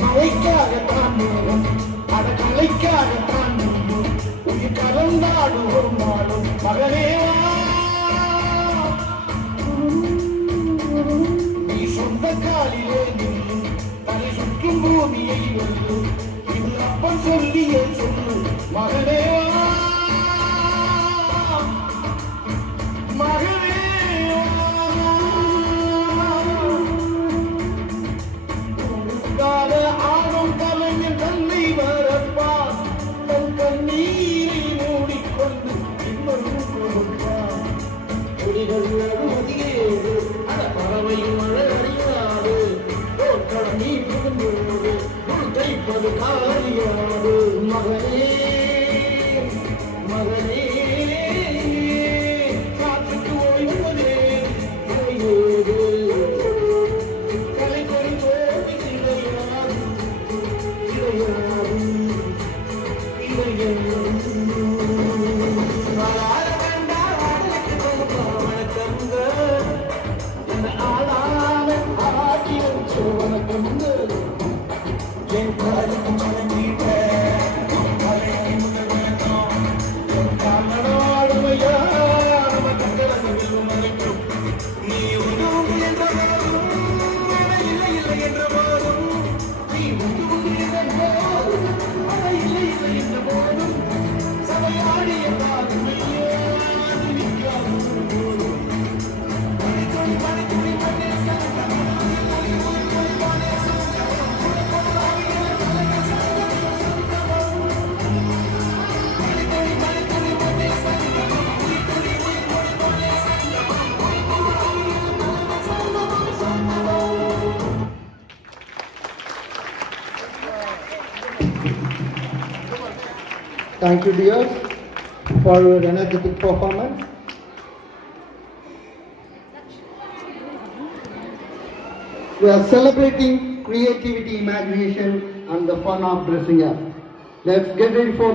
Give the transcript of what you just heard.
மழைக்காகத்தான் நேரம் அட கலைக்காகத்தான் உயிர் கலந்தாடும் ஒரு நாளும் மகனே நீ சொந்த காலிலே நின்று தலை சுற்றும் பூமியை வெல்லு இது அப்பன் சொல்லியே சொல்லு மகனே மகனே ஆடும் கலைஞர் தன்னை வரப்பான் தன் கண்ணீரை மூடிக்கொண்டு இன்னொரு கொடுப்பான் கொடிகள் நடுவதியேது அட பறவையும் மழை அறியாது போர்க்களம் நீ புகுந்தோடு உள் கைப்பது காரியாது மகனே மகனே காத்துக்கு ஓய்வதே ஓய்வேது கலைக்கொரு தோல்வி கிடையாது கிடையாது Thank you, dears, for your energetic performance. We are celebrating creativity, imagination, and the fun of dressing up. Let's get ready for the